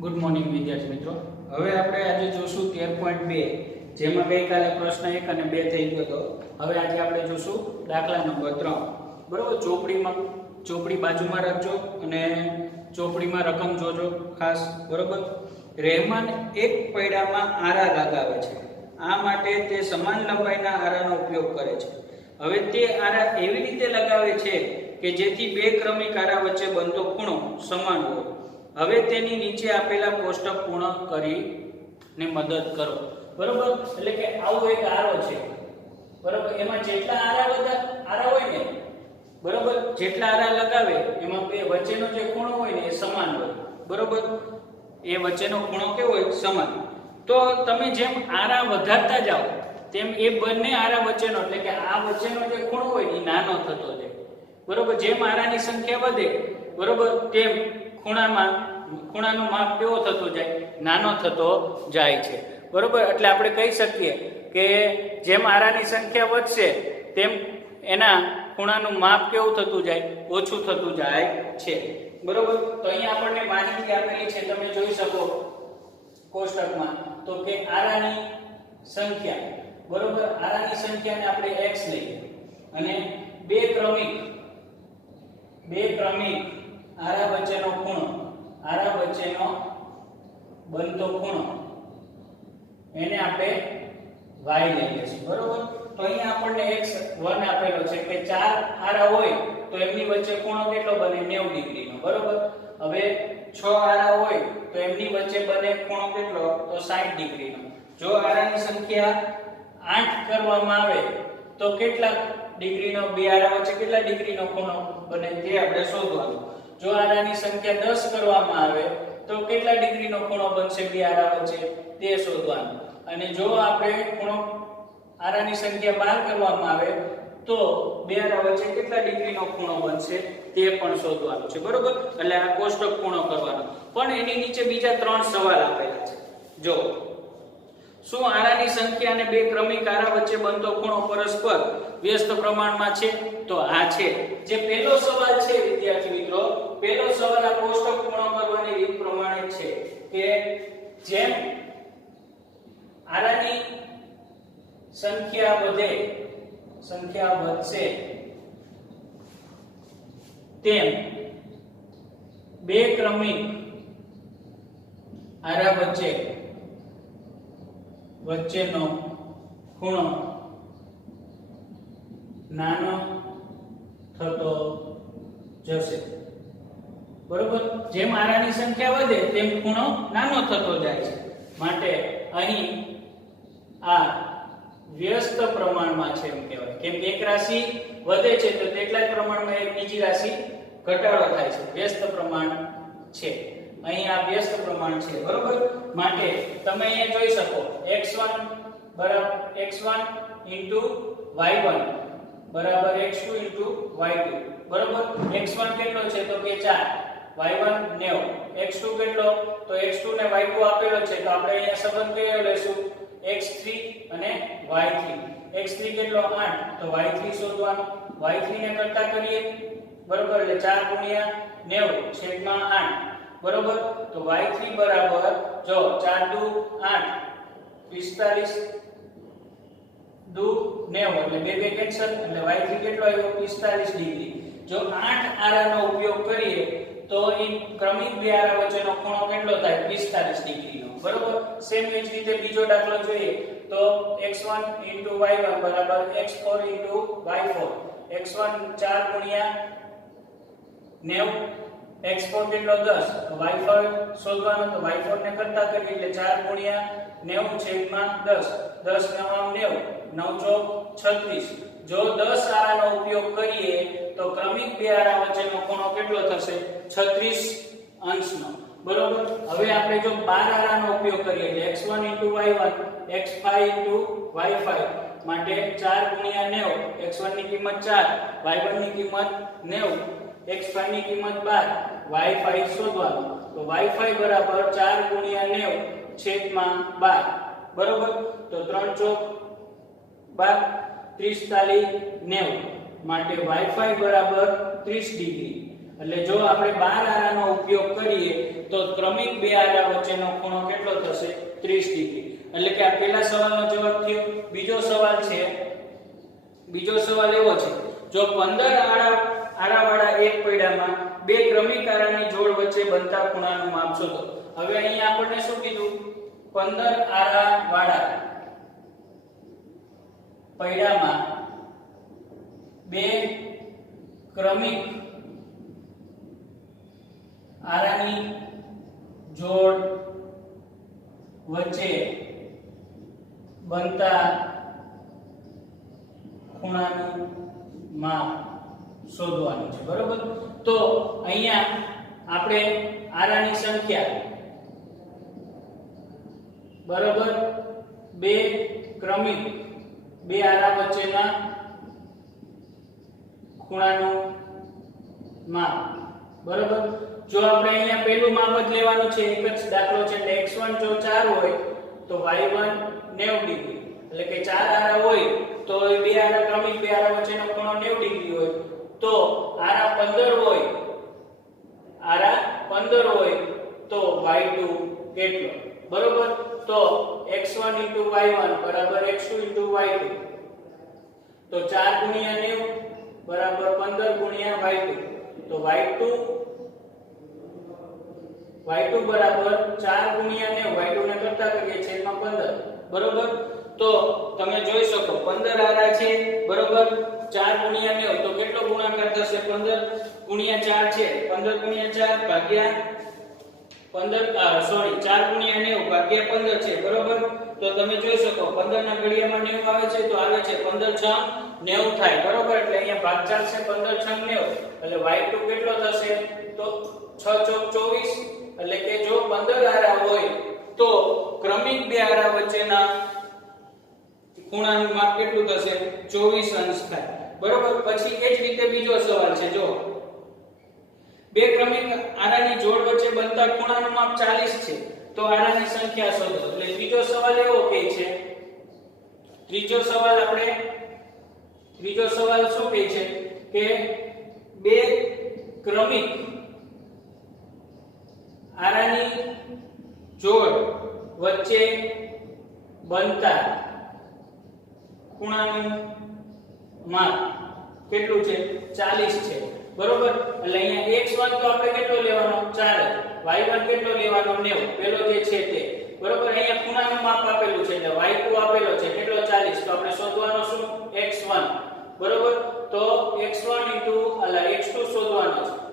Good morning વિદ્યાર્થી મિત્રો। હવે આપણે આજે જોશું 13.2 જેમાં ગઈકાલે પ્રશ્ન 1 અને 2 થઈ ગયો હતો। હવે આજે આપણે જોશું દાખલા નંબર 3 બરોબર। ચોપડી બાજુમાં રાખજો અને ચોપડીમાં રકમ જોજો ખાસ બરોબર। રહેમાન એક પૈડામાં આરા લગાવે છે, આ માટે તે સમાન લંબાઈના આરાનો ઉપયોગ કરે છે। હવે તે આરા એવી રીતે લગાવે છે કે જેથી બે ક્રમિક આરા વચ્ચે બનતો ખૂણો સમાન હોય। હવે તેની નીચે આપેલા કોષ્ટક પૂર્ણ કરીને મદદ કરો બરોબર। એટલે કે આવો એક આરો છે બરોબર, એમાં જેટલા આરા હોય ને બરોબર, જેટલા આરા લગાવે એમાં બે વચ્ચેનો જે ખૂણો હોય ને એ સમાન હોય બરોબર। એ વચ્ચેનો ખૂણો કેવો હોય? સમાન। તો તમે જેમ આરા વધારતા જાઓ તેમ એ બંને આરા વચ્ચેનો એટલે કે આ વચ્ચેનો જે ખૂણો હોય એ નાનો થતો જાય બરોબર। જેમ આરાની સંખ્યા વધે બરોબર તેમ ખૂણાનું માપ કેવો થતો જાય? નાનો થતો જાય છે બરોબર। એટલે આપણે કહી શકીએ કે જેમ આરાની સંખ્યા વધશે તેમ એના ખૂણાનું માપ કેવું થતું જાય? ઓછું થતું જાય છે બરોબર। તો અહીંયા આપણને માહિતી આપેલી છે, તમે જોઈ શકો કોષ્ટકમાં, તો કે આરાની સંખ્યા બરોબર, આરાની સંખ્યાને આપણે x લઈએ અને બે ક્રમિક આરા વચ્ચેનો ખૂણો, આરા વચ્ચેનો બનતો ખૂણો એને આપણે y લઈએ છીએ બરોબર। તો અહીંયા આપણને x1 આપેલો છે કે ચાર આરા હોય તો એમની વચ્ચે ખૂણો કેટલો બને? 90 ડિગ્રીનો બરોબર। હવે 6 આરા હોય તો એમની વચ્ચે બને ખૂણો કેટલો? તો 60 ડિગ્રીનો। જો આરાની સંખ્યા 8 કરવામાં આવે તો કેટલા ડિગ્રીનો, બે આરા વચ્ચે કેટલા ડિગ્રીનો ખૂણો બને તે આપણે શોધવાનું। જો આરાની સંખ્યા 10 કરવામાં આવે તો કેટલા ડિગ્રીનો ખૂણો બનશે બે આરા વચ્ચે તે શોધવાનું। અને જો આપણે ખૂણો આરાની સંખ્યા 12 કરવામાં આવે તો બે આરા વચ્ચે કેટલા ડિગ્રીનો ખૂણો બનશે તે પણ શોધવાનું છે બરોબર। એટલે આ કોષ્ટક પૂર્ણ કરવાનું। પણ એની નીચે બીજા 3 સવાલ આપેલા છે। જો શું આરાની સંખ્યા અને બે ક્રમિક આરા વચ્ચે બનતો ખૂણો પરસ્પર વ્યસ્ત પ્રમાણમાં છે? તો આ છે। જે પહેલો સવાલ છે વિદ્યાર્થી મિત્રો, પહેલો સવાલ આ કોષ્ટક પૂર્ણ કરવાની રીત પ્રમાણે છે કે જેમ આરાની સંખ્યા વધશે તેમ બે ક્રમિક આરા વચ્ચેનો ખૂણો નાનો થતો જશે બરોબર। જેમ આરાની સંખ્યા વધે તેમ ખૂણો નાનો થતો જાય છે, માટે અહીં આ વ્યસ્ત પ્રમાણમાં છે એમ કહેવાય। કેમ કે એક રાશિ વધે છે તો તેટલા જ પ્રમાણમાં એક બીજી રાશિ ઘટાડો થાય છે, વ્યસ્ત પ્રમાણ છે। અહીં આ વ્યસ્ત પ્રમાણ છે બરોબર। માટે તમે અહીંયા જોઈ શકો x1 y1 બરાબર x2 y2 બરોબર। x1 કેટલો છે તો કે 4, y1 90, x2 કેટલો? તો x2 ને y2 આપેલો છે તો આપણે અહીંયા સંબંધ કયો લેશું? x3 અને y3। x3 કેટલો? 8, તો y3 શોધવાનો। y3 ને કરતા કરીએ બરોબર, એટલે 4 ગુણ્યા 90 છેદમાં 8 બરોબર। તો y3 બરાબર જો 4 દુ 8, 45 દુ 90 એટલે બે કેન્સલ, એટલે y3 કેટલો આવ્યો? 45 ડિગ્રી। જો 8 આરાનો ઉપયોગ કરીએ તો એ ક્રમિક બે આરા વચ્ચેનો ખૂણો કેટલો થાય? 45 ડિગ્રીનો બરોબર। સેમ એ જ રીતે બીજો દાખલો જોઈએ તો x1 y1 બરાબર x4 y4। x1 4 ગુણ્યા 90, x4 કેટલો? 10, તો y4 શોધવાનો। તો y4 ને કરતા કરીએ એટલે 4 ગુણ્યા 90 છેદમાં 10, 10 9 90, 9 ચોક 36। જો 10 આરાનો ઉપયોગ કરીએ તો ક્રમિક બે આરા વચ્ચેનો ખૂણો કેટલો થશે? 36 અંશનો બરોબર। હવે આપણે જો 12 આરાનો ઉપયોગ કરીએ એટલે x1 y1 x5 y5 માટે 4 ગુણ્યા 90, x1 ની કિંમત 4, y1 ની કિંમત 90, x5 ની કિંમત 12, y5 શોધવાનો। તો y5 બરાબર 4 ગુણ્યા 90 છેદમાં 12 બરોબર। તો 3 ચોક 12, 30 40 90 માટે y5 બરાબર 30 ડિગ્રી। એટલે જો આપણે 12 આરાનો ઉપયોગ કરીએ તો ક્રમિક બે આરા વચ્ચેનો ખૂણો કેટલો થશે 30 ડિગ્રી એટલે કે આ પહેલા સવાલનો જવાબ થયો બીજો સવાલ એવો છે જો 15 આરાવાળા એક પૈડામાં બે ક્રમિક આરાની જોડ વચ્ચે બનતા ખૂણાનું માપ શોધો હવે અહીંયા આપણને શું કીધું 15 આરાવાળા પૈડામાં બે ક્રમિક આરાની જોડ વચ્ચે બનતા ખૂણાનું માપ શોધવાનું છે બરોબર તો અહીંયા આપણે આરાની સંખ્યા બરોબર બે ક્રમિક બે આરા વચ્ચેના ખૂણાનું માપ બરોબર જો આપણે અહીંયા પહેલું માપ જ લેવાનું છે એક જ દાખલો છે એટલે x1 જો 4 હોય તો y1 90 ડિગ્રી એટલે કે 4 આરા હોય તો બે આરા ક્રમિક બે આરા વચ્ચેનો ખૂણો 90 ડિગ્રી હોય તો આરા 15 હોય તો y2 કેટલો બરોબર તો x1 y1 બરાબર x2 y2 તો 4 ગુણ્યા 90 બરાબર 15 ગુણ્યા y2 તો y2 બરાબર 4 ગુણ્યા 90 y2 ને કરતા કરીએ છેદમાં 15 બરોબર તો તમે જોઈ શકો 15 આરા છે બરોબર 4 ગુણ્યા 90 તો કેટલો ગુણાકાર થશે 15 ગુણ્યા 4 છે 15 ગુણ્યા 4 ભાગ્યા 4 ગુણ્યા 90 ભાગ્યા 15 છે બરોબર તો તમે જોઈ શકો 15 ના ઘડિયામાં 90 આવે છે તો આવે છે 15 6 90 થાય બરોબર એટલે અહીંયા ભાગ ચાલશે 15 6 90 એટલે y2 કેટલો થશે તો 6 ચોક 24 એટલે કે જો 15 આરા હોય તો ક્રમિક બે આરા વચ્ચેના ખૂણાનું માપ કેટલું થશે 24 અંશ થાય બરોબર પછી એ જ રીતે બીજો સવાલ છે જો બે ક્રમિક આરાની જોડ વચ્ચે બનતા ખૂણાનું માપ 40 છે તો આરાની સંખ્યા શોધો એટલે ત્રીજો સવાલ એવો કહે છે ત્રીજો સવાલ શું કહે છે કે બે ક્રમિક આરાની જોડ વચ્ચે બનતા ખૂણાનું માપ કેટલું છે 40 છે બરોબર એટલે અહીંયા x1 તો આપણે કેટલો લેવાનો 4 y1 કેટલો લેવાનો 90 પેલો જે છે તે બરોબર અહીંયા ખૂણાનું માપ આપેલું છે એટલે y2 આપેલો છે કેટલો 40 તો આપણે શોધવાનો શું x1 બરોબર તો x1 x2 શોધવાનો છે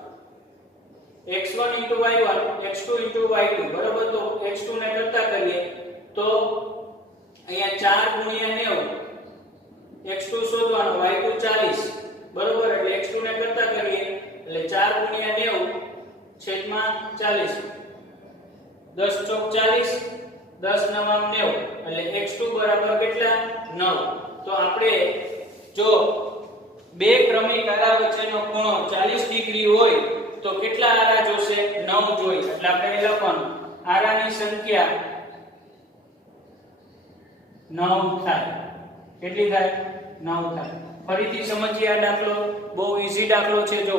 x1 y1 x2 y2 બરોબર તો x2 ને કરતા કરીએ તો અહીંયા 4 ગુણ્યા 90 x2 શોધવાનો y2 40 બરોબર એટલે x2 ને કરતા કરીએ એટલે 4 ગુણ્યા 90 છેદમાં 40 10 ચોક 40 10 નવા 90 એટલે x2 બરાબર કેટલા 9 તો આપણે જો બે ક્રમિક આરા વચ્ચેનો ખૂણો 40 ડિગ્રી હોય તો કેટલા આરા જોશે 9 જોઈએ એટલે આપણે લખવાનું આરાની સંખ્યા 9 થાય કેટલી થાય 9 થાય ફરીથી સમજીએ આ દાખલો બહુ ઈઝી દાખલો છે જો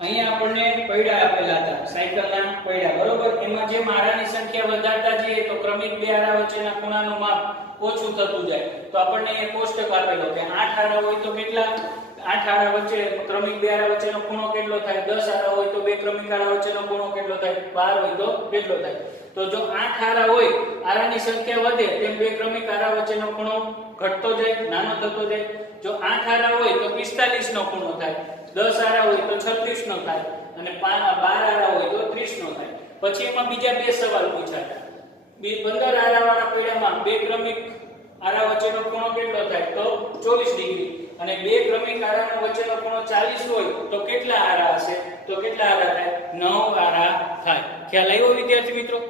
અહીંયા આપણને પૈડા આપેલા હતા સાયકલના પૈડા બરોબર એમાં જે આરાની સંખ્યા વધારતા જઈએ તો ક્રમિક બે આરા વચ્ચેના ખૂણાનું માપ ઓછું થતું જાય તો આપણને એ કોષ્ટક આપેલો કે 8 આરા હોય તો કેટલા 8 આરા વચ્ચે ક્રમિક બે આરા વચ્ચેનો ખૂણો કેટલો થાય 10 આરા હોય તો બે ક્રમિક આરા વચ્ચેનો ખૂણો કેટલો થાય 12 હોય તો કેટલો થાય તો જો 8 આરા હોય આરાની સંખ્યા વધે તેમ બે ક્રમિક આરા વચ્ચેનો ખૂણો ઘટતો જાય નાનો થતો જાય જો 8 આરા હોય તો 45 નો ખૂણો થાય 10 આરા હોય તો 36 નો થાય અને 12 આરા હોય તો 30 નો થાય પછી એમાં બીજા બે સવાલ પૂછાતા 15 આરા વાળા પૈડામાં બે ક્રમિક આરા વચ્ચેનો ખૂણો કેટલો થાય તો 24 ડિગ્રી અને બે ક્રમિક આરાનો વચ્ચેનો ખૂણો 40 હોય તો કેટલા આરા હશે તો કેટલા આરા થાય 9 આરા થાય ખ્યાલ આવ્યો વિદ્યાર્થી મિત્રો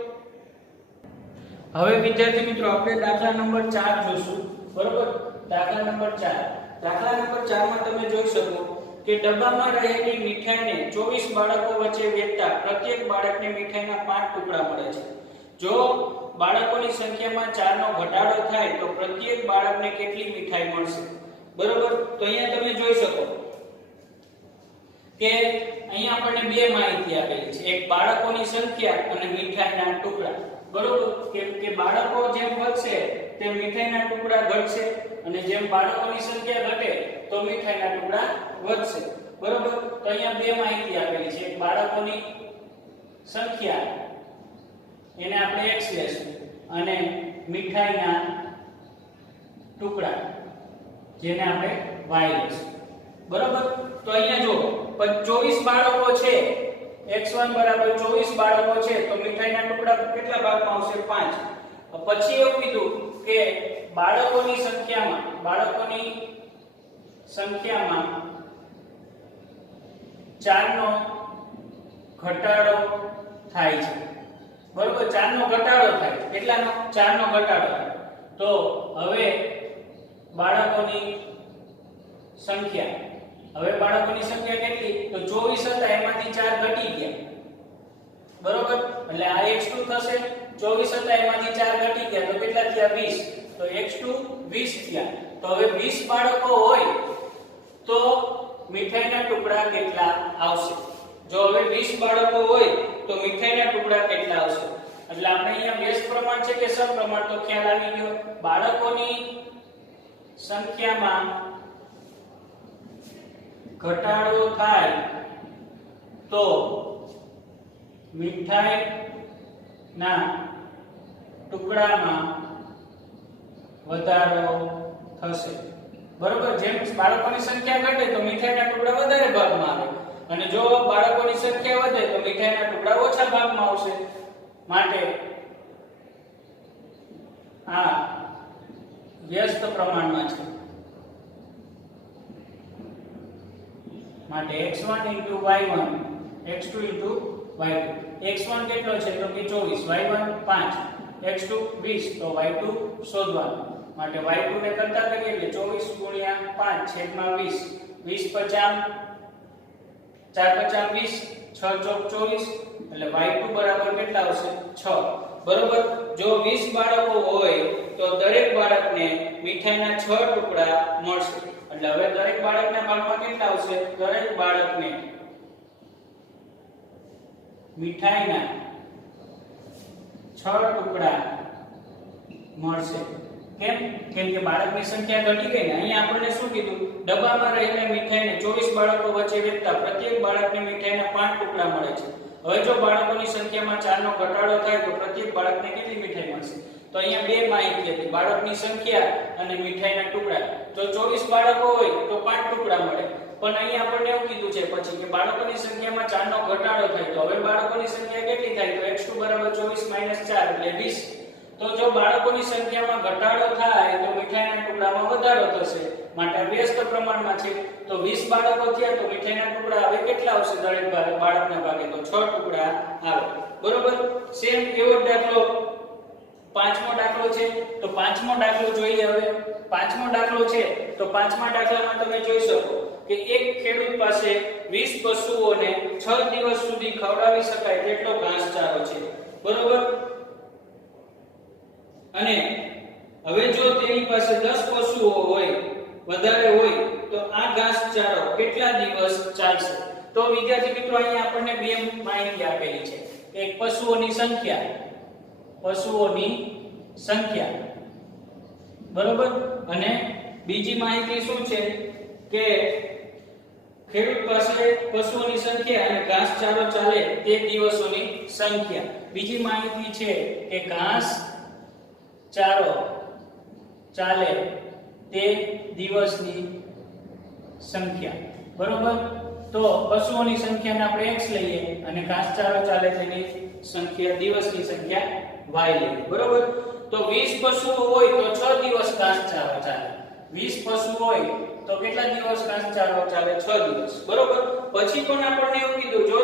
હવે વિદ્યાર્થી મિત્રો આપણે દાખલા નંબર 4 જોશું બરોબર દાખલા નંબર 4 માં તમે જોઈ શકો કે ડબ્બામાં રહેલી મીઠાઈને 24 બાળકો વચ્ચે વહેંચતા પ્રત્યેક બાળકને મીઠાઈના 5 ટુકડા મળે છે જો બાળકોની સંખ્યામાં 4 નો ઘટાડો થાય તો પ્રત્યેક બાળકને કેટલી મીઠાઈ મળશે બરોબર તો અહીંયા તમે જોઈ શકો કે અહીંયા આપણને બે માહિતી આપેલી છે, એક બાળકોની સંખ્યા અને મીઠાઈના ટુકડા. બરોબર, કેમ કે બાળકો જેમ વધશે તેમ મીઠાઈના ટુકડા ઘટશે અને જેમ બાળકોની સંખ્યા ઘટે તો મીઠાઈના ટુકડા વધશે. બરોબર, તો અહીંયા બે માહિતી આપેલી છે, એક બાળકોની સંખ્યા એને આપણે x લેશું અને મીઠાઈના ટુકડા જેને આપણે y લેશું. બરોબર, તો અહીંયા જો 24 બાળકો છે, x1 બરાબર 24 બાળકો છે તો મીઠાઈના ટુકડા કેટલા ભાગમાં આવશે? 5. પછી એવું કીધું કે બાળકોની સંખ્યામાં 4 નો ઘટાડો થાય છે. બરોબર, 4 નો ઘટાડો થાય. કેટલાનો? 4 નો ઘટાડો થાય. તો હવે બાળકોની સંખ્યા કેટલી? તો 24 હતા એમાંથી 4 ઘટી ગયા. બરોબર, એટલે આ x2 થશે. 24 હતા એમાંથી 4 ઘટી ગયા તો કેટલા થયા? 20. તો x2 20 થયા. તો હવે 20 બાળકો હોય તો મીઠાઈના ટુકડા કેટલા આવશે? જો હવે 20 બાળકો હોય તો મીઠાઈના ટુકડા કેટલા આવશે? એટલે આપણે અહીંયા વ્યસ્ત પ્રમાણ છે કે સમપ્રમાણ તો ખ્યાલ આવી ગયો. બાળકોની સંખ્યામાં ઘટાડો થાય તો મીઠાઈના ટુકડામાં વધારો થશે. બરોબર, જેમ બાળકોની સંખ્યા ઘટે તો મીઠાઈના ટુકડા વધારે ભાગમાં આવે અને જો બાળકોની સંખ્યા વધે તો મીઠાઈના ટુકડા ઓછા ભાગમાં આવશે. માટે આ વ્યસ્ત પ્રમાણમાં છે. માટે x1 * y1 x2 * y2. x1 કેટલો છે તો કે 24, y1 5, x2 20 તો y2 શોધવાનું. માટે y2 ને કરતા કરીએ એટલે 24 * 5 છેદમાં 20. 20 * 50 4 * 20 6 * 24 એટલે y2 બરાબર કેટલા આવશે? 6. બરોબર, જો 20 બાળકો હોય તો દરેક બાળકને મીઠાઈના 6 ટુકડા મળશે. એટલે હવે દરેક બાળકના ભાગમાં કેટલા આવશે? દરેક બાળકને મીઠાઈના 6 ટુકડા મળશે. કેમ? કેમ કે બાળકની સંખ્યા ઘટી ગઈ ને. અહીંયા આપણને શું કીધું? ડબ્બામાં રહેલા મીઠાઈને 24 બાળકો વચ્ચે વહેંચતા પ્રત્યેક બાળકને મીઠાઈના 5 ટુકડા મળે છે. હવે જો બાળકોની સંખ્યામાં 4 નો ઘટાડો થાય તો પ્રત્યેક બાળકને કેટલી મીઠાઈ મળશે? તો અહીંયા બે માહિતી હતી, બાળકની સંખ્યા અને મીઠાઈના ટુકડા. જો 24 બાળકો હોય તો 5 ટુકડા મળે. પણ અહીંયા આપણને એવું કીધું છે પછી કે બાળકોની સંખ્યામાં 4 નો ઘટાડો થાય તો હવે બાળકોની સંખ્યા કેટલી થાય? તો x2 બરાબર 24 - 4 એટલે 20. તો જો બાળકોની સંખ્યામાં ઘટાડો થાય તો મીઠાઈના ટુકડામાં વધારો થશે. માટે વ્યસ્ત પ્રમાણમાં છે. તો 20 બાળકો થયા તો મીઠાઈના ટુકડા હવે કેટલા આવશે? દરેક બાળકના ભાગે તો 6 ટુકડા આવે. બરોબર, સેમ એવો દાખલો પાંચમો દાખલો છે. તો પાંચમો દાખલો જોઈએ. હવે પાંચમો દાખલો છે તો પાંચમા દાખલામાં તમે જોઈ શકો કે એક ખેડૂત પાસે 20 પશુઓને 6 દિવસ સુધી ખવડાવી શકાય તેટલો ઘાસચારો છે. બરોબર, અને હવે જો તેની પાસે 10 પશુઓ હોય વધારે હોય તો આ ઘાસચારો કેટલા દિવસ ચાલશે? તો વિદ્યાર્થી મિત્રો અહીંયા આપણને બે માહિતી આપેલી છે. એક પશુઓની સંખ્યા બરોબર, અને બીજી માહિતી શું છે કે ખેડૂત પાસે પશુઓની સંખ્યા અને ઘાસચારો ચાલે તે દિવસોની સંખ્યા. બીજી માહિતી છે કે ઘાસચારો ચાલે તે દિવસની સંખ્યા. બરોબર, તો પશુઓની સંખ્યાને આપણે x લઈએ અને ઘાસચારો ચાલે તેની સંખ્યા દિવસની સંખ્યા y લઈએ. બરોબર, તો 20 પશુઓ હોય તો 6 દિવસ ઘાસચારો ચાલે. 20 પશુ હોય તો કેટલા દિવસ ઘાસચારો ચાલે? 6 દિવસ. બરોબર, પછી પણ આપણને એવું કીધું જો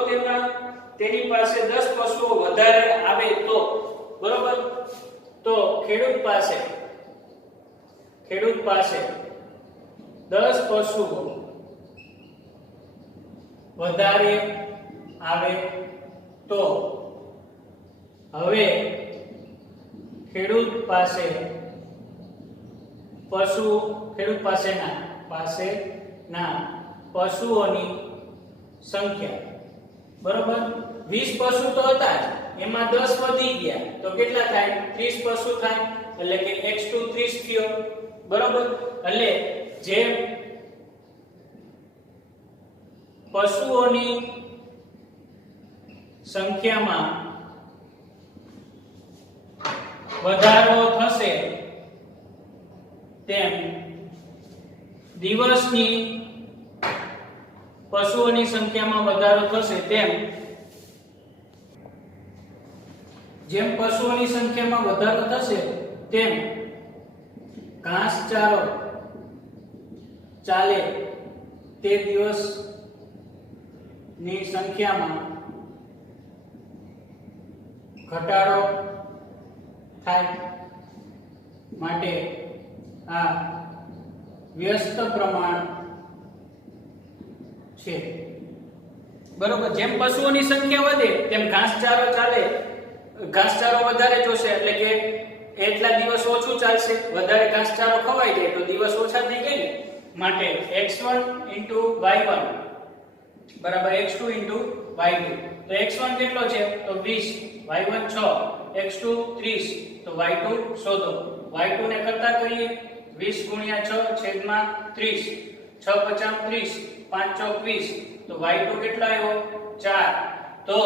તેની પાસે 10 પશુઓ વધારે આવે તો બરોબર, તો ખેડૂત પાસે 10 પશુઓ વધારે આવે તો હવે ખેડૂત પાસેના પશુઓની સંખ્યા બરોબર 20 પશુ તો હતા જ, એમાં 10 વધી ગયા તો કેટલા થાય 30 પશુ થાય, એટલે કે x2 30 થયો. બરોબર, એટલે જે પશુઓની સંખ્યામાં વધારો થશે તેમ દિવસની પશુઓની સંખ્યામાં વધારો થશે તેમ જેમ પશુઓની સંખ્યામાં વધારો થશે તેમ ઘાસચારો ચાલે તે દિવસની સંખ્યામાં ઘટાડો થાય. માટે આ વ્યસ્ત પ્રમાણ છે. બરોબર, જેમ પશુઓની સંખ્યા વધે તેમ ઘાસચારો ચાલે, ઘાસચારો વધારે જોશે એટલે કે એટલા દિવસ ઓછું ચાલશે. વધારે ઘાસચારો ખવાઈ જાય તો દિવસ ઓછા થઈ જાય ને, માટે x1 * y1 બરાબર x2 * y2. તો x1 કેટલો છે તો 20, y1 6, x2 30, તો y2 શોધો. y2 ને કરતા કરીએ 20 * 6 છેદમાં 30, 6 × 30, 5 × 20, તો y2 કેટલો આવ્યો 4. તો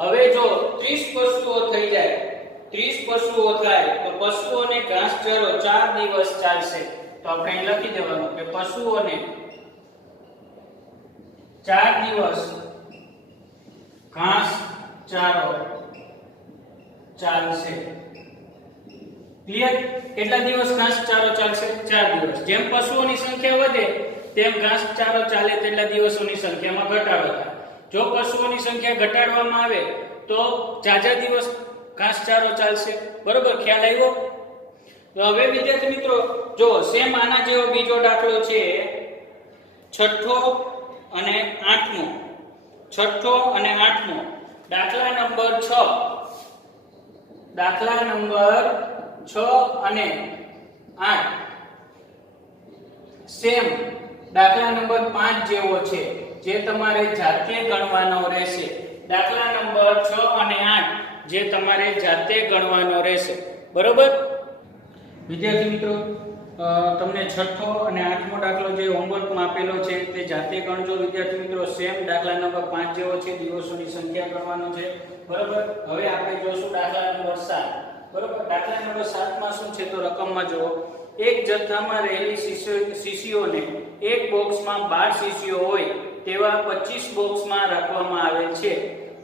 હવે જો 30 પશુઓ થઈ જાય, 30 પશુઓ થાય તો પશુઓને ઘાસચારો 4 દિવસ ચાલશે. તો આપણે અહીં લખી દેવાનું કે પશુઓને 4 દિવસ ઘાસચારો ચાલશે. ક્લિયર? કેટલા દિવસ ઘાસચારો ચાલશે? 4 દિવસ. જેમ પશુઓની સંખ્યા વધે તેમ ઘાસચારો ચાલે તેટલા દિવસોની સંખ્યામાં ઘટાડો થાય. જો પશુઓની સંખ્યા ઘટાડવામાં આવે તો જાજા દિવસ ઘાસચારો ચાલશે. બરોબર, ખ્યાલ આવ્યો? તો હવે વિદ્યાર્થી મિત્રો જો સેમ આના જેવો બીજો દાખલો છે, છઠ્ઠો અને આઠમો. છઠ્ઠો અને આઠમો દાખલા નંબર 6. દાખલા નંબર 6 અને 8 સેમ દાખલા નંબર 5 જેવો છે, જે તમારે જાતે ગણવાનો રહેશે. દાખલા નંબર 6 અને 8 જે તમારે જાતે ગણવાનો રહેશે. બરોબર વિદ્યાર્થી મિત્રો, તમને છઠ્ઠો અને આઠમો દાખલો જે હોમવર્કમાં આપેલો છે તે જાતે ગણજો વિદ્યાર્થી મિત્રો. સેમ દાખલા નંબર 5 જેવો છે, દિવસોની સંખ્યા ગણવાનો છે. બરોબર, હવે આપણે જોશું દાખલા નંબર 7. બરોબર, દાખલા નંબર 7 માં શું છે તો રકમમાં જુઓ. એક જથ્થામાં રહેલી શીશીઓને એક બોક્સમાં 12 શીશીઓ હોય તેવા 25 બોક્સમાં રાખવામાં આવેલ છે.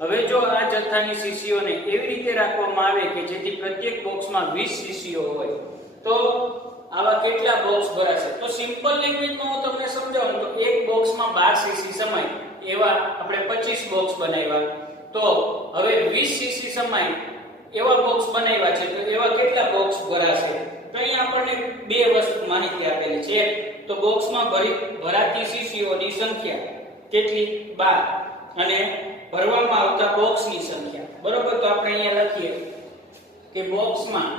હવે જો આ જથ્થાની શીશીઓને એવી રીતે રાખવામાં આવે કે જેથી પ્રત્યેક બોક્સમાં 20 શીશીઓ હોય તો આવા કેટલા બોક્સ ભરાશે? તો સિમ્પલ લેંગ્વેજમાં હું તમને સમજાવું તો એક બોક્સમાં 12 સીસી સમાય એવા આપણે 25 બોક્સ બનાવ્યા. તો હવે 20 સીસી સમાય એવા બોક્સ બનાવ્યા છે તો એવા કેટલા બોક્સ ભરાશે? તો અહીં આપણને બે વસ્તુ માહિતી આપેલી છે. તો બોક્સમાં ભરાતી શીશીઓની સંખ્યા કેટલી? 12 અને ભરવામાં આવતા બોક્સની સંખ્યા. બરોબર, તો આપણે અહીંયા લખીએ કે બોક્સમાં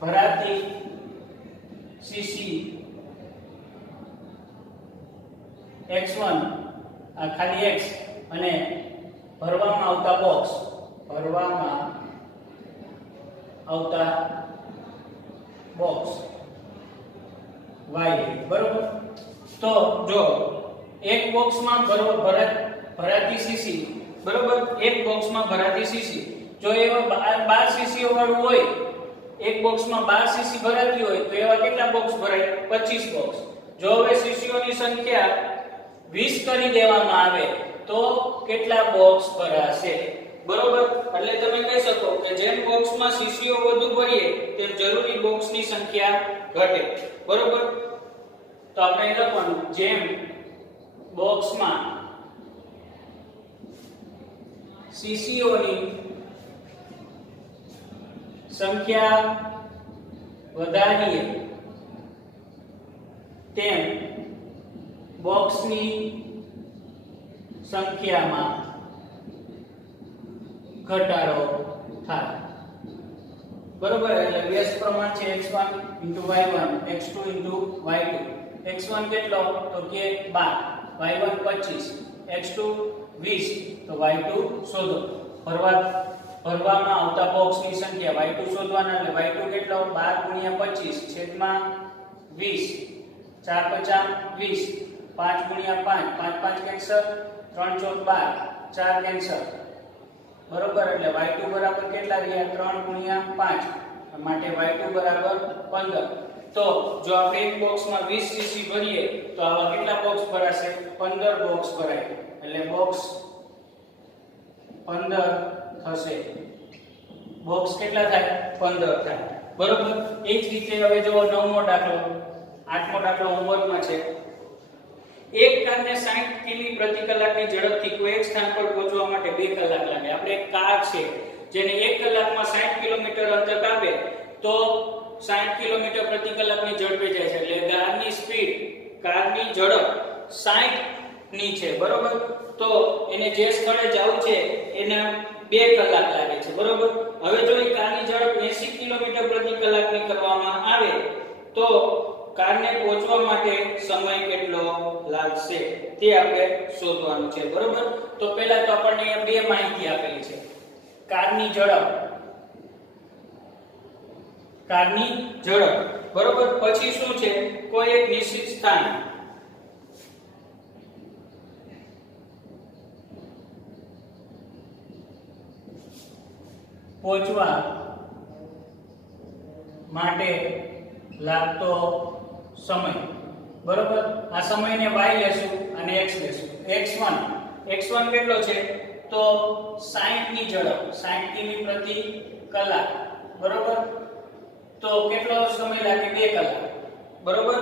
ભરાતી શીશી x1 આ ખાલી x અને ભરવામાં આવતા બોક્સ y. બરોબર, તો જો એક બોક્સમાં ભરાતી શીશી, બરોબર, એક બોક્સમાં ભરાતી શીશી જો એવા 12 શીશીઓ વાળું હોય, એક બોક્સમાં 12 શીશી ભરાતી હોય તો એવા કેટલા બોક્સ ભરાય? 25 બોક્સ. જો હવે શીશીઓની સંખ્યા 20 કરી દેવામાં આવે તો કેટલા બોક્સ ભરાશે? બરોબર, એટલે તમે કહી શકો કે જેમ બોક્સમાં શીશીઓ વધુ ભરીએ તેમ જરૂરી બોક્સની સંખ્યા ઘટે. બરોબર, તો આપણે લખવાનું જેમ બોક્સમાં શીશીઓની સંખ્યા વધારીએ તેમ બોક્સની સંખ્યામાં ઘટાડો થાય. બરોબર, એટલે વ્યસ્ત પ્રમાણ છે x1 * y1, x2 * y2. x1 કેટલો તો કે 12, y1 25, x2 20, તો y2 શોધો. ભરવામાં આવતા બોક્સની સંખ્યા y2 શોધવાના, એટલે y2 કેટલો 12 * 25 છેદમાં 20, 4 × 5 20, 5 × 5 5 5 કેન્સલ, 3 × 4 12, 4 કેન્સલ, બરોબર. એટલે y2 બરાબર કેટલા રહ્યા 3 × 5, માટે y2 બરાબર 15. તો જો આપણે એક બોક્સમાં 20 સીસી ભરીએ તો આવા કેટલા બોક્સ ભરાશે 15 બોક્સ ભરાય, એટલે બોક્સ 15 થશે. બોક્સ કેટલા થાય 15 થાય, બરોબર. એ જ રીતે હવે જો 9મો દાખલો, 8મો દાખલો હોમવર્કમાં છે. એક કારને 60 કિમી પ્રતિ કલાકની ઝડપથી કોઈ એક સ્થાન પર પહોંચવા માટે 2 કલાક લાગે. આપણે એક કાર છે જેને 1 કલાકમાં 60 કિલોમીટર અંતર કાપે તો 60 કિલોમીટર પ્રતિ કલાકની ઝડપે જાય છે, એટલે કારની સ્પીડ, કારની ઝડપ 60 ની છે, બરોબર. તો એને જે સ્થળે જવું છે એને 2 કલાક લાગે છે, બરોબર. હવે જો એ કારની ઝડપ 80 કિલોમીટર પ્રતિ કલાકની કરવામાં આવે તો કારને પહોંચવા માટે સમય કેટલો લાગશે તે આપણે શોધવાનું છે, બરોબર. તો પહેલા તો આપણને અહીંયા બે માહિતી આપેલી છે. કારની ઝડપ, બરોબર. પછી શું છે કોઈ એક નિશ્ચિત સ્થાન પહોંચવા માટે લાગતો સમય, બરોબર. આ સમયને y લેશું અને x લેશું. x1 કેટલો છે તો 60 ની ઝડપ, 60 કિમી પ્રતિ કલાક, બરોબર. તો કેટલો સમય લાગે 2 કલાક, બરોબર.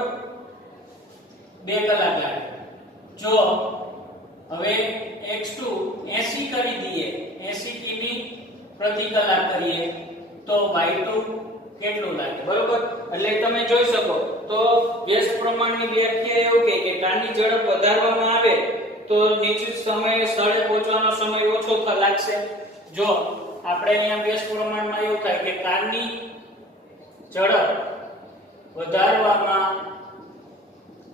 2 કલાક લાગે. જો હવે x2 80 કરી દઈએ, 80 કિમી પ્રતિ કલાક કરીએ તો y2 કેટલું લાગે, બરોબર. એટલે તમે જોઈ શકો તો વ્યસ્ત પ્રમાણની વ્યાખ્યા એવું કે કારની ઝડપ વધારવામાં આવે તો નિશ્ચિત સમયે સ્થળે પહોંચવાનો સમય ઓછો લાગશે. જો આપણે અહીંયા વ્યસ્ત પ્રમાણમાં એવું થાય કે કારની ઝડપ વધારવામાં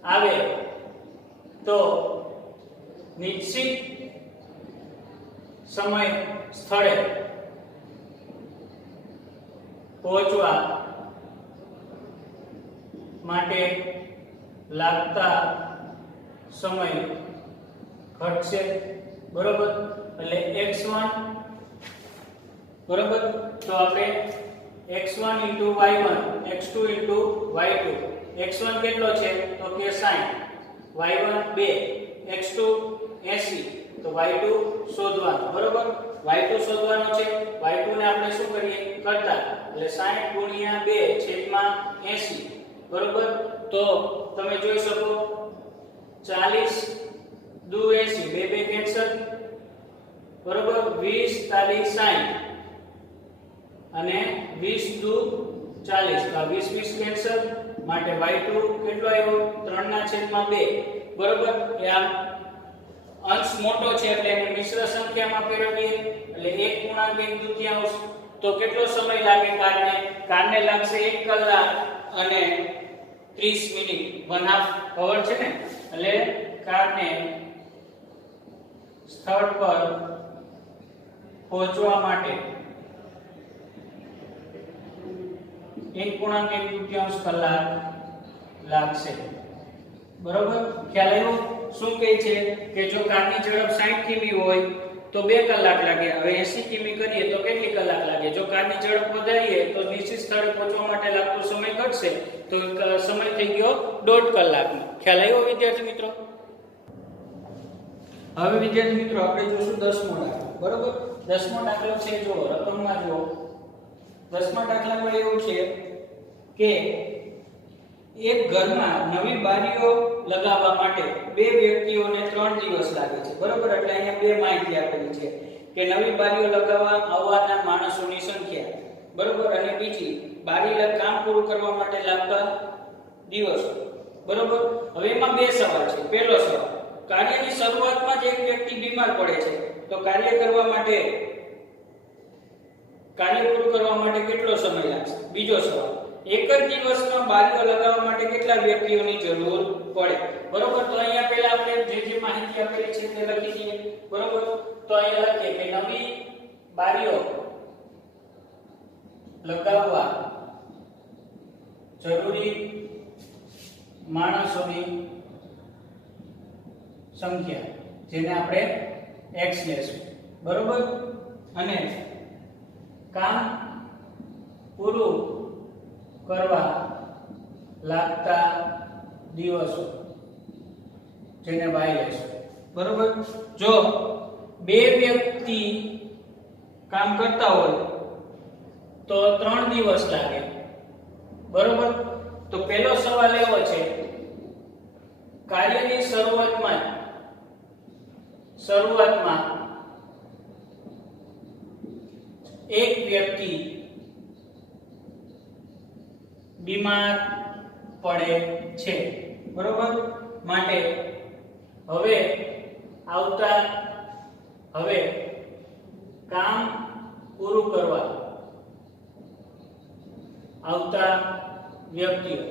આવે તો નિશ્ચિત સમય સ્થળે પહોંચવા માટે લાગતા સમય ઘટશે, બરોબર. એટલે x1, બરોબર. તો આપણે x1 * y1, x2 * y2. x1 કેટલો છે તો કે 60, y1 2, x2 80, તો y2 શોધવાનો, બરોબર. y2 શોધવાનો છે. y2 ને આપણે શું કરીએ કરતા, એટલે 60 * 2 છેદમાં 80, બરોબર. તો તમે જોઈ શકો 40 * 2 80, 2 કેન્સલ, બરોબર. 20 * 60 અને 20 * 2 40, તો 20 કેન્સલ, માટે y2 કેટલો આવ્યો 3/2, બરોબર. એ આ અંશ મોટો છે એટલે એને મિશ્ર સંખ્યામાં ફેરવીએ, એટલે 1 * 1/2, તો કેટલો સમય લાગે કારને લાગશે 1 કલાક અને 30 મિનિટ, 1/2 ખબર છે ને. એટલે કારને સ્થળ પર પહોંચવા માટે 1 * 1/2 કલાક લાગશે, બરોબર. ખ્યાલ આવ્યો? શું કહે છે કે જો કારની ઝડપ 60 કિમી હોય તો 2 કલાક લાગે. હવે 80 કિમી કરીએ તો કેટલી કલાક લાગે? જો કારની ઝડપ વધારીએ તો નિશ્ચિત સ્થળે પહોંચવા માટે લાગતો સમય ઘટશે, તો સમય થઈ ગયો 1.5 કલાકનો. ખ્યાલ આવ્યો વિદ્યાર્થી મિત્રો? હવે વિદ્યાર્થી મિત્રો આપણે જોશું 10મો દાખલો, બરોબર. 10મો દાખલો છે, જો રકમમાં જો 10મા દાખલામાં એવું છે કે એક ઘરમાં નવી બારીઓ લગાવવા માટે 2 વ્યક્તિઓને 3 દિવસ લાગે છે, બરોબર. એટલે અહીંયા બે માહિતી આપેલી છે કે નવી બારીઓ લગાવવા આવવાના માણસોની સંખ્યા, બરોબર. અને બીજી બારી કામ પૂરું કરવા માટે લાગતા દિવસો, બરોબર. હવે એમાં બે સવાલ છે. પહેલો સવાલ, કાર્યની શરૂઆતમાં જ એક વ્યક્તિ બીમાર પડે છે તો કાર્ય પૂરું કરવા માટે કેટલો સમય લાગશે? બીજો સવાલ, એક જ દિવસમાં બારીઓ લગાવવા માટે કેટલા વ્યક્તિઓની જરૂર પડે? બરોબર. તો અહીંયા પહેલા આપણે જે માહિતી આપેલી છે તે લખી દઈએ. બરોબર. તો અહીંયા લખીએ કે નવી બારીઓ લગાવવા જરૂરી માણસોની સંખ્યા, જેને આપણે x લેશું. બરોબર. અને કામ પૂરું કરવા લાગતા દિવસો, જેને y લેશું. બરોબર. જો બે વ્યક્તિ કામ કરતા હોય તો 3 દિવસ લાગે. બરોબર. તો પહેલો સવાલ એવો છે, કાર્યની શરૂઆતમાં એક વ્યક્તિ બીમાર પડે છે. બરોબર. માટે હવે કામ પૂરું કરવા આવતા વ્યક્તિઓ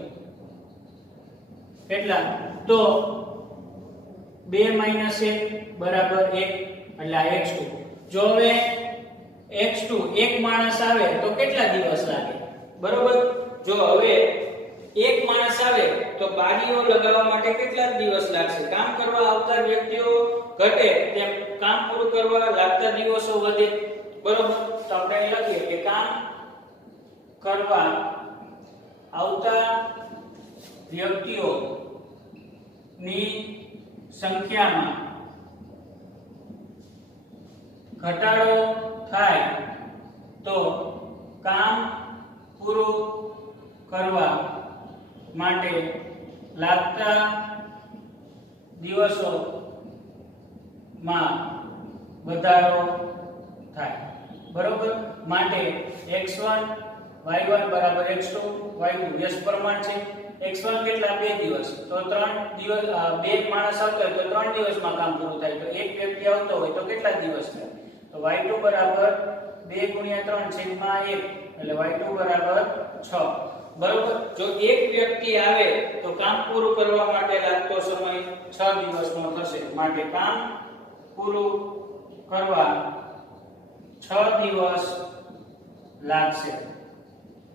કેટલા? તો 2 - 1 બરાબર 1, એટલે આ x2. જો હવે x2 એક માણસ આવે તો કેટલા દિવસ લાગે? બરોબર. જો હવે એક માણસ આવે તો બારીઓ લગાવવા માટે કેટલા દિવસ લાગશે? કામ કરવા આવતા વ્યક્તિઓ ઘટે તેમ કામ પૂરું કરવા લાગતા દિવસો વધે. બરોબર. તો આપણે અહીં લખીએ કે કામ કરવા આવતા વ્યક્તિઓ ની સંખ્યામાં ઘટાડો થાય તો કામ પૂરું કરવા માટે લાગતા દિવસોમાં વધારો થાય. બરોબર. માટે x1 y1 બરાબર x2 y2 વ્યસ્ત પ્રમાણ છે. x1 કેટલા? 2 દિવસ. તો 3 દિવસ, બે માણસ આવતા હોય તો 3 દિવસમાં કામ પૂરું થાય. તો એક વ્યક્તિ આવતો હોય તો કેટલા દિવસ થાય? તો y2 બરાબર 2 × 3 છેદમાં 1, એટલે y2 બરાબર 6. બરોબર. જો એક વ્યક્તિ આવે તો કામ પૂરું કરવા માટે લાગતો સમય 6 દિવસનો થશે. માટે કામ પૂરું કરવા 6 દિવસ લાગશે.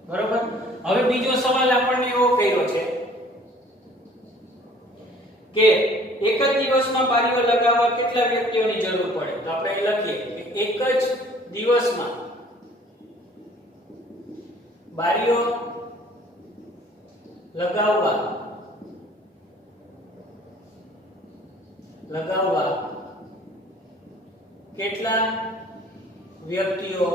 બરોબર. હવે બીજો સવાલ આપણને એવો કર્યો છે કે એક જ દિવસમાં બારીઓ લગાવવા કેટલા વ્યક્તિઓની જરૂર પડે? તો આપણે અહીં લખીએ કે એક જ દિવસમાં બારીઓ લગાવવા કેટલા વ્યક્તિઓ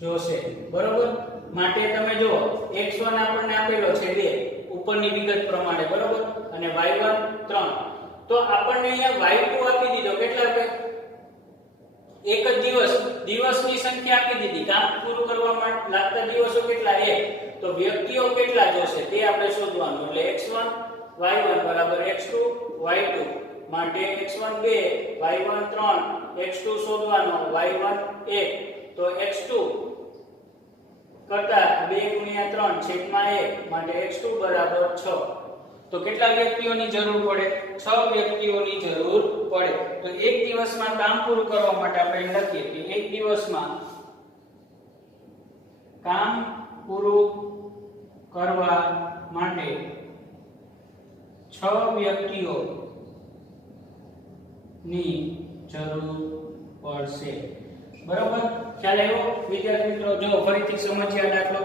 જોશે? બરોબર. માટે તમે જુઓ x1 આપણને આપેલો છે 2 ઉપરની વિગત પ્રમાણે. બરોબર. અને y1 3. તો આપણને અહીંયા y2 આપી દીધો. કેટલા આપે? એક જ દિવસની સંખ્યા આપી દીધી. કામ પૂરું કરવા માટે લાગતા દિવસો કેટલા? 1. તો વ્યક્તિઓ કેટલા જોશે તે આપણે શોધવાનું. એટલે x1 y1 બરાબર x2 y2. માટે x1 2 y1 3 x2 શોધવાનો y1 1. તો x2 કરતા 2 × 3 છેદમાં 1, માટે x2 બરાબર 6. તો કેટલા વ્યક્તિઓની જરૂર પડે? 6 વ્યક્તિઓની જરૂર પડે. તો એક દિવસમાં કામ પૂરું કરવા માટે આપણે લખીએ કે એક દિવસમાં કામ પૂરું કરવા માટે 6 વ્યક્તિઓની જરૂર પડશે. બરોબર. ખ્યાલ આવ્યો વિદ્યાર્થી મિત્રો? જો ફરીથી સમજ્યા દાખલો.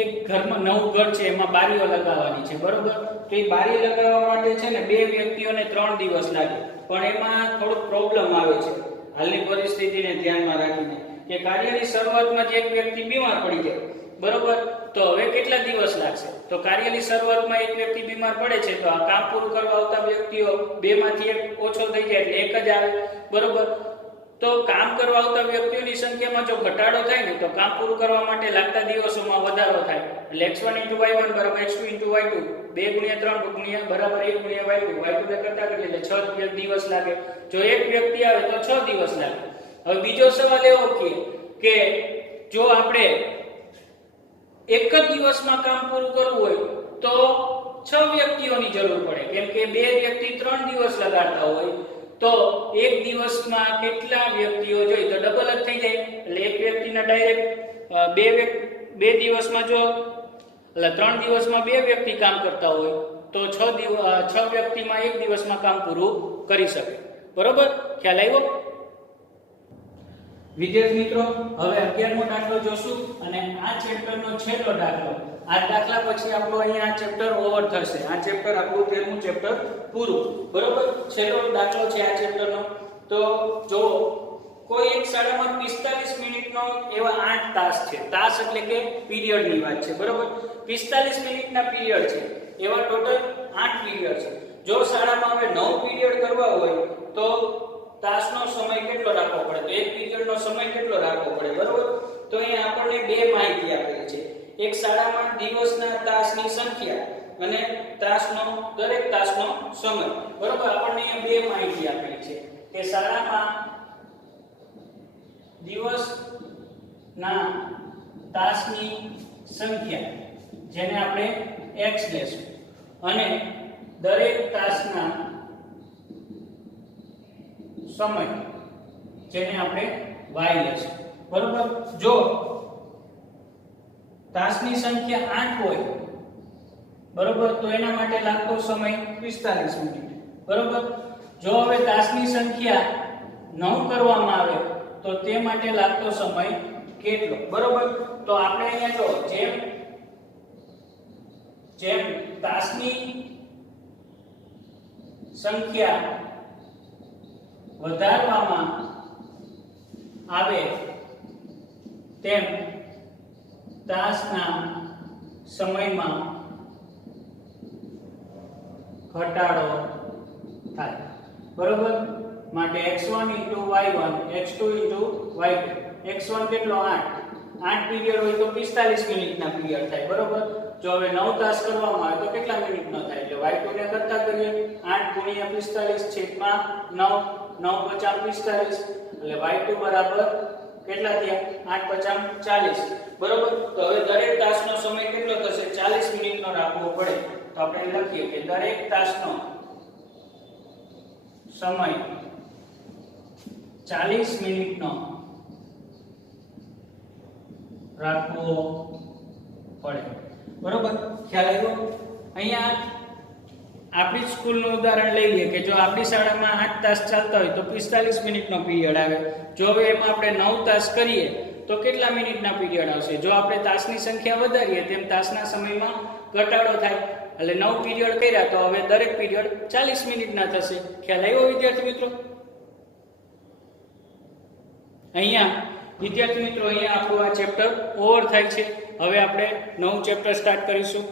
એક ઘરમાં નવું ઘર છે, એમાં બારીઓ લગાવવાની છે. બરોબર. તો એ બારી લગાવવા માટે છે ને 2 વ્યક્તિઓને 3 દિવસ લાગે. પણ એમાં થોડું પ્રોબ્લેમ આવે છે હાલની પરિસ્થિતિને ધ્યાનમાં રાખીને, કે કાર્યની શરૂઆતમાં જ એક વ્યક્તિ બીમાર પડી જાય. બરોબર. તો હવે કેટલા દિવસ લાગશે? તો કાર્યની શરૂઆતમાં એક વ્યક્તિ બીમાર પડે છે તો આ કામ પૂરું કરવા આવતા વ્યક્તિઓ 2 માંથી 1 ઓછો થઈ જાય એટલે 1 જ આવે. બરોબર. તો કામ કરવા આવતા વ્યક્તિઓની સંખ્યામાં જો ઘટાડો થાય ને તો કામ પૂરું કરવા માટે લાગતા દિવસોમાં વધારો થાય. એટલે x1 * y1 બરાબર x2 * y2. 2 × 3 બરાબર 1 × y2. y2 કરતા કરીએ એટલે 6 દિવસ લાગે. જો એક વ્યક્તિ આવે તો 6 દિવસ લાગે. હવે બીજો સવાલ એવો કે જો આપણે એક જ દિવસમાં કામ પૂરું કરવું હોય તો 6 વ્યક્તિઓની જરૂર પડે, કેમ કે 2 વ્યક્તિ 3 દિવસ લગાડતા હોય તો એક દિવસમાં કેટલા વ્યક્તિઓ જોઈએ તો ડબલ જ થઈ જાય. એટલે એક વ્યક્તિના ડાયરેક્ટ બે દિવસમાં જો એટલે 3 દિવસમાં 2 વ્યક્તિ કામ કરતા હોય તો 6 વ્યક્તિમાં એક દિવસમાં કામ પૂરું કરી શકે. બરોબર, ખ્યાલ આવ્યો? વિદ્યાર્થી મિત્રો, હવે 11મો દાખલો જોશું અને આ ચેપ્ટરનો છેલ્લો દાખલો. આ દાખલા પછી આપણો અહીંયા આ ચેપ્ટર ઓવર થશે. આ ચેપ્ટર આપણું 13મું ચેપ્ટર પૂરું. બરોબર, છેલ્લો દાખલો છે આ ચેપ્ટરનો. તો જો કોઈ એક શાળામાં 45 મિનિટનો એવા 8 તાસ છે. તાસ એટલે કે પીરિયડની વાત છે. બરોબર, 45 મિનિટના પીરિયડ છે. એવા ટોટલ 8 પીરિયડ છે. જો શાળામાં હવે 9 પીરિયડ કરવા હોય તો તાસનો સમય કેટલો રાખવો પડે? તો એક પીરિયડનો સમય કેટલો રાખવો પડે? બરોબર, તો અહીંયા આપણને બે માહિતી આપેલી છે. એક શાળામાં દિવસના તાસની સંખ્યા અને દરેક તાસનો સમય. બરોબર, આપણને અહીંયા બે માહિતી આપેલી છે કે શાળામાં દિવસના તાસની સંખ્યા, જેને આપણે x લેશું, અને દરેક તાસના સમય, જેને આપણે y લેશું. બરોબર, જો તાસની સંખ્યા 8 હોય, બરોબર, તો એના માટે લાગતો સમય 45 મિનિટ. બરોબર, જો હવે તાસની સંખ્યા 9 કરવામાં આવે તો તે માટે લાગતો સમય કેટલો? બરોબર, તો આપણે અહીંયા જો જેમ તાસની સંખ્યા વધારવામાં આવે તેમ તાસના સમયમાં ઘટાડો થાય. બરોબર, માટે x1 * y1 x2 * y2. x1 કેટલો? 8 પીરિયડ હોય તો 45 મિનિટના પીરિયડ થાય. બરોબર, જો હવે 9 તાસ કરવામાં આવે તો કેટલા મિનિટનો થાય? એટલે y2 ને કરતા કરીએ. 8 * 45 / 9 9 × 45, એટલે y2 બરાબર કેટલા થયા? 8 × 40. બરોબર, તો હવે દરેક તાસનો સમય કેટલો થશે? 40 મિનિટનો રાખવો પડે. તો આપણે લખીએ કે દરેક તાસનો સમય 40 મિનિટનો રાખવો પડે. બરોબર, ખ્યાલ આવ્યો? અહીંયા આપણી સ્કૂલનું ઉદાહરણ લઈ લઈએ કે જો આપણી શાળામાં 8 તાસ ચાલતા હોય તો 45 મિનિટનો પીરિયડ આવે. જો હવે એમાં આપણે 9 તાસ કરીએ તો કેટલા મિનિટના પીરિયડ આવશે? જો આપણે તાસની સંખ્યા વધારીએ તેમ તાસના સમયમાં ઘટાડો થાય. એટલે 9 પીરિયડ કર્યા તો હવે દરેક પીરિયડ 40 મિનિટના થશે. ખ્યાલ આવ્યો વિદ્યાર્થી મિત્રો? અહીંયા વિદ્યાર્થી મિત્રો, અહીંયા આપણું આ ચેપ્ટર ઓવર થાય છે. હવે આપણે નવું ચેપ્ટર સ્ટાર્ટ કરીશું.